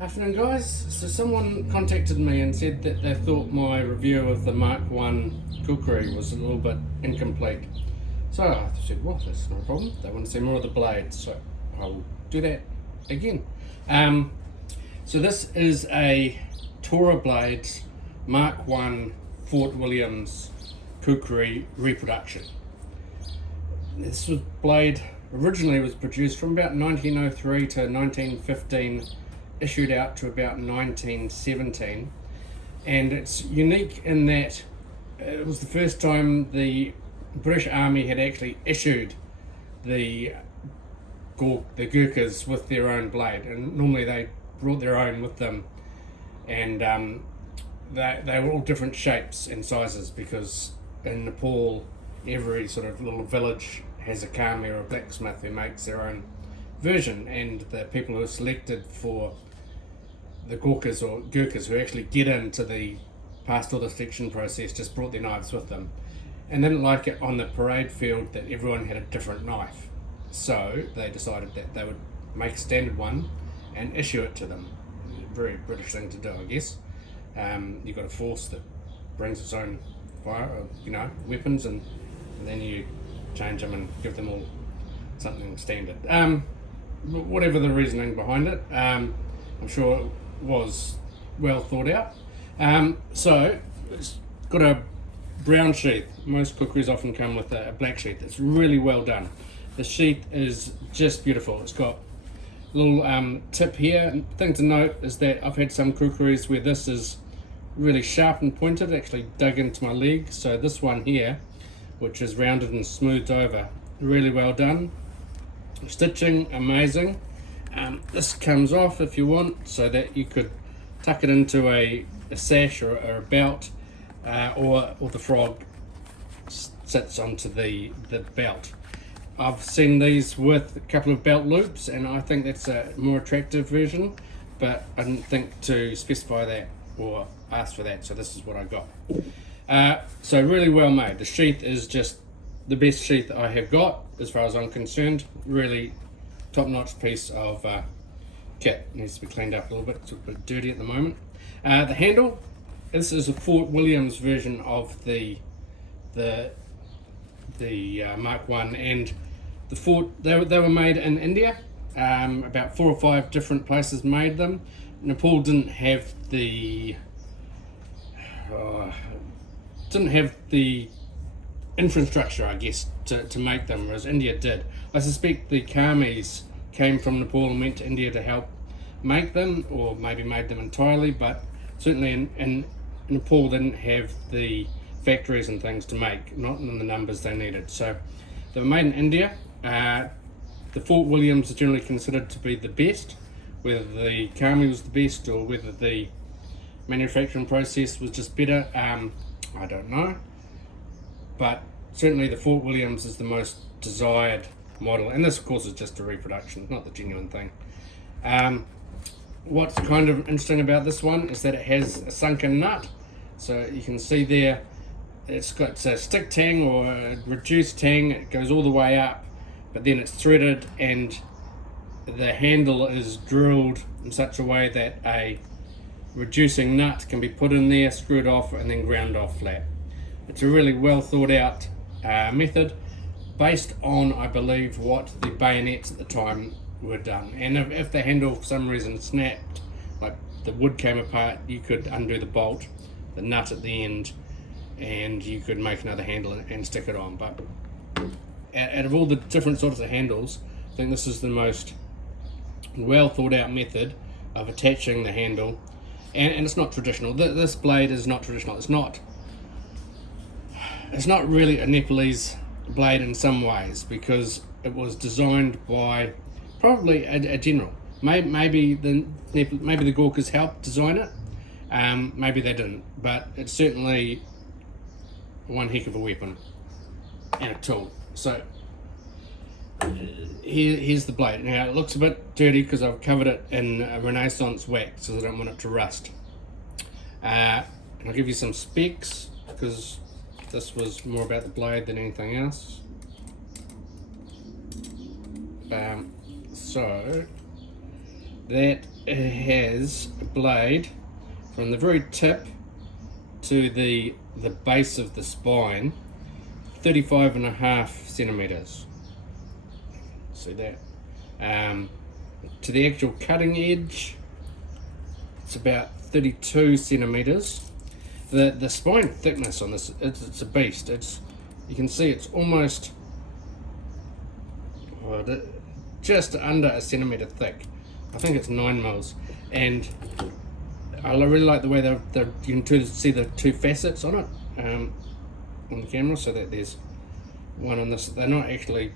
Afternoon, guys. So someone contacted me and said that they thought my review of the MK1 kukri was a little bit incomplete. So I said, well, that's no problem. They want to see more of the blades, so I will do that again. So this is a Tora Blades MK1 Fort Williams kukri reproduction. This blade originally was produced from about 1903 to 1915, issued out to about 1917, and it's unique in that it was the first time the British Army had actually issued the Gurkhas with their own blade, and normally they brought their own with them, and they were all different shapes and sizes, because in Nepal every sort of little village has a kami or a blacksmith who makes their own version, and the people who are selected for the Gurkhas who actually get into the past all the selection process just brought their knives with them, and didn't like it on the parade field that everyone had a different knife, so they decided that they would make a standard one and issue it to them. Very British thing to do, I guess. You've got a force that brings its own fire, weapons, and then you change them and give them all something standard. Whatever the reasoning behind it, I'm sure it was well thought out. So it's got a brown sheath. Most kukris often come with a black sheath. It's really well done. The sheath is just beautiful. It's got a little tip here. Thing to note is that I've had some kukris where this is really sharp and pointed, actually dug into my leg. So this one here, which is rounded and smoothed over, really well done. Stitching, amazing. This comes off if you want, so that you could tuck it into a sash or a belt, or the frog sits onto the belt. I've seen these with a couple of belt loops, and I think that's a more attractive version, but I didn't think to specify that or ask for that, so this is what I got. So really well made. The sheath is just the best sheath I have got as far as I'm concerned. Really top-notch piece of kit. Needs to be cleaned up a little bit. It's a bit dirty at the moment. The handle. This is a Fort Williams version of the MK1, and the Fort they were made in India. About 4 or 5 different places made them. Nepal didn't have the infrastructure, I guess, to make them, whereas India did. I suspect the Kamis came from Nepal and went to India to help make them, or maybe made them entirely, but certainly in Nepal they didn't have the factories and things to make, not in the numbers they needed. So they were made in India. The Fort Williams is generally considered to be the best. Whether the Kami was the best or whether the manufacturing process was just better, I don't know. But certainly the Fort Williams is the most desired model, and this of course is just a reproduction, not the genuine thing. What's kind of interesting about this one is that it has a sunken nut. So you can see there, it's got a stick tang or a reduced tang. It goes all the way up, but then it's threaded, and the handle is drilled in such a way that a reducing nut can be put in there, screwed off, and then ground off flat. It's a really well thought out method, based on, I believe, what the bayonets at the time were done. And if the handle for some reason snapped, like the wood came apart, you could undo the bolt, the nut at the end, and you could make another handle and stick it on. But out of all the different sorts of handles, I think this is the most well thought out method of attaching the handle, and it's not traditional. This blade is not traditional. It's not really a Nepalese blade in some ways, because it was designed by probably a general. Maybe the Gurkhas helped design it, maybe they didn't, but it's certainly one heck of a weapon and a tool. So here's the blade. Now it looks a bit dirty because I've covered it in a Renaissance wax because I don't want it to rust. And I'll give you some specs because this was more about the blade than anything else. So that it has a blade from the very tip to the base of the spine, 35.5 centimeters. See that? To the actual cutting edge, it's about 32 centimeters. The spine thickness on this, it's a beast. You can see it's almost just under a centimeter thick. I think it's 9 mils, and I really like the way you can see the two facets on it on the camera, so that there's one on this. They're not actually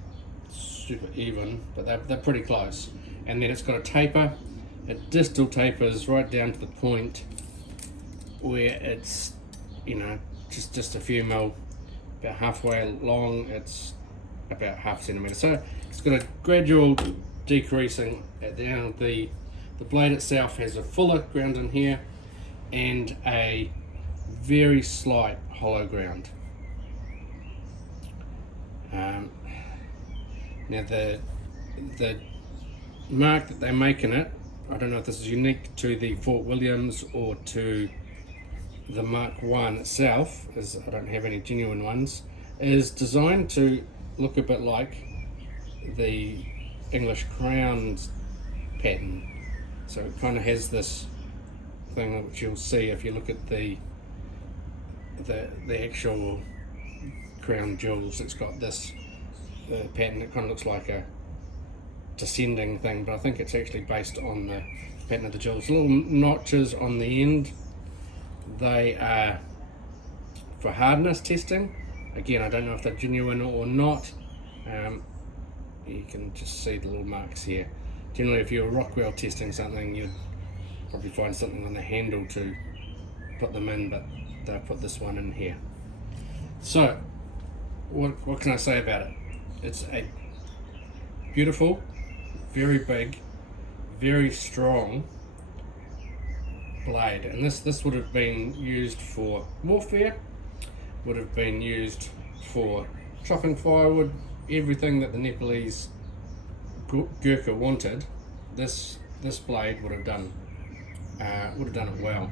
super even, but they're pretty close. And then it's got a taper. It distal tapers right down to the point where it's, just a few mil, about halfway along. It's about half centimeter. So it's got a gradual decreasing down. The blade itself has a fuller ground in here and a very slight hollow ground. Now the mark that they make in it, I don't know if this is unique to the Fort Williams or to the Mark 1 itself, as I don't have any genuine ones, is designed to look a bit like the English crown pattern. So it kind of has this thing which you'll see if you look at the actual crown jewels. It's got this pattern. It kind of looks like a descending thing, but I think it's actually based on the pattern of the jewels. Little notches on the end, they are for hardness testing. Again, I don't know if they're genuine or not. You can just see the little marks here. Generally, if you're Rockwell testing something, you'd probably find something on the handle to put them in, but they'll put this one in here. So, what can I say about it? It's a beautiful, very big, very strong blade, and this would have been used for warfare, would have been used for chopping firewood, everything that the Nepalese Gurkha wanted. This blade would have done it well.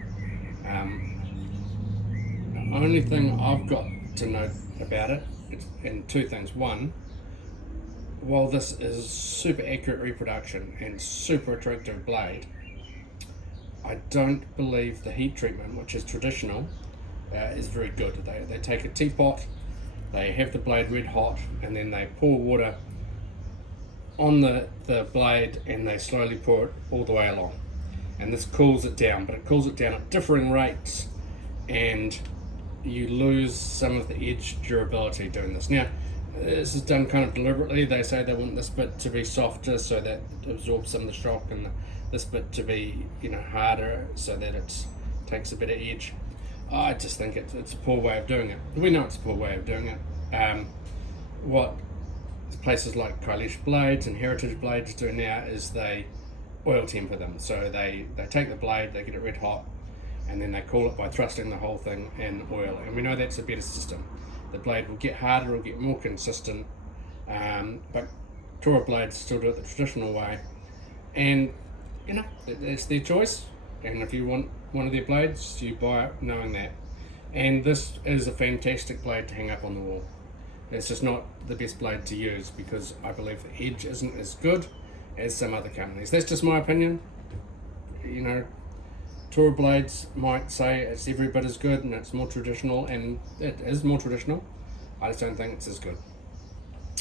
The only thing I've got to note about it, and two things. One, while this is super accurate reproduction and super attractive blade, I don't believe the heat treatment, which is traditional, is very good. They take a teapot, they have the blade red hot, and then they pour water on the blade and they slowly pour it all the way along. And this cools it down, but it cools it down at differing rates, and you lose some of the edge durability doing this. Now, this is done kind of deliberately. They say they want this bit to be softer so that it absorbs some of the shock, and this bit to be harder so that it takes a bit of edge. I just think it's a poor way of doing it. We know it's a poor way of doing it. What places like Kailash Blades and Heritage Blades do now is they oil temper them. So they take the blade, they get it red hot, and then they cool it by thrusting the whole thing in oil. And we know that's a better system. The blade will get harder, will get more consistent, but Tora blades still do it the traditional way. And it's their choice. And if you want one of their blades, you buy it knowing that. And this is a fantastic blade to hang up on the wall. It's just not the best blade to use because I believe the edge isn't as good as some other companies. That's just my opinion. Tora blades might say it's every bit as good and it's more traditional, and it is more traditional. I just don't think it's as good.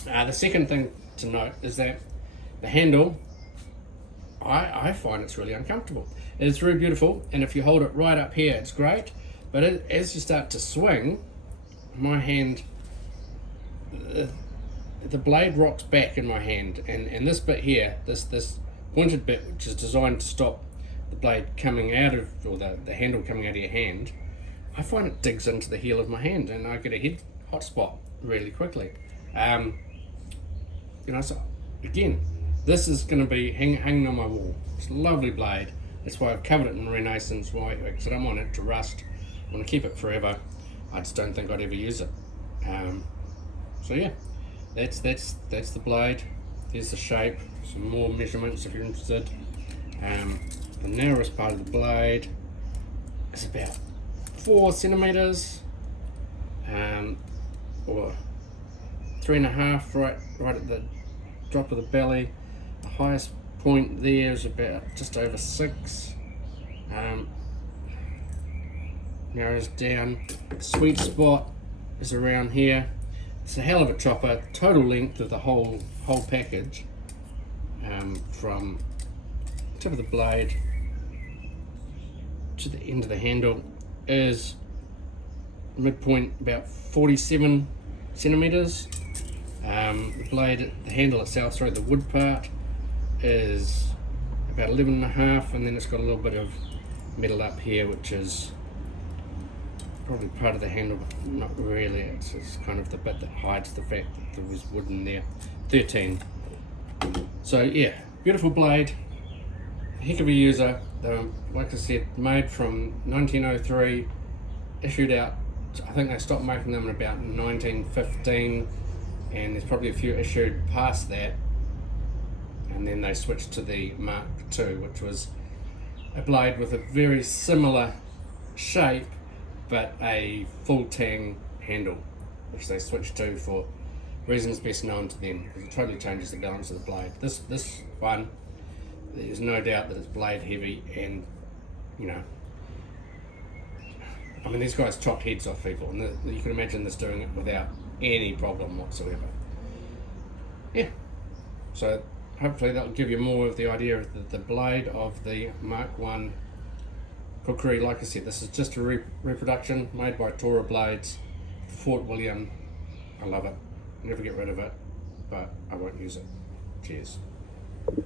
The second thing to note is that the handle, I find it's really uncomfortable. It's very beautiful, and if you hold it right up here, it's great. But as you start to swing, my hand, the blade rocks back in my hand, and this bit here, this pointed bit, which is designed to stop the blade coming out of, or the handle coming out of your hand, I find it digs into the heel of my hand, and I get a head hot spot really quickly. So again, this is going to be hanging on my wall. It's a lovely blade. That's why I've covered it in Renaissance white, because I don't want it to rust. I want to keep it forever. I just don't think I'd ever use it. So yeah, that's the blade. Here's the shape. Some more measurements if you're interested. the narrowest part of the blade is about 4 centimeters, or 3.5, right at the drop of the belly. The highest point there is about just over 6. Narrows down. Sweet spot is around here. It's a hell of a chopper. Total length of the whole package, from tip of the blade to the end of the handle, is midpoint about 47 centimeters. The handle itself, sorry, the wood part, is about 11.5, and then it's got a little bit of metal up here, which is probably part of the handle, but not really. It's kind of the bit that hides the fact that there was wood in there. 13. So yeah, beautiful blade, heck of a user. Like I said, made from 1903, issued out, I think they stopped making them in about 1915, and there's probably a few issued past that, and then they switched to the Mark II, which was a blade with a very similar shape but a full tang handle, which they switched to for reasons best known to them, because it totally changes the balance of the blade. This one, there's no doubt that it's blade heavy, and you know, I mean, these guys chopped heads off people, and you can imagine this doing it without any problem whatsoever. Yeah, so hopefully that'll give you more of the idea of the blade of the Mark 1 kukri. Like I said, this is just a reproduction made by Tora blades, Fort William. I love it. Never get rid of it, but I won't use it. Cheers.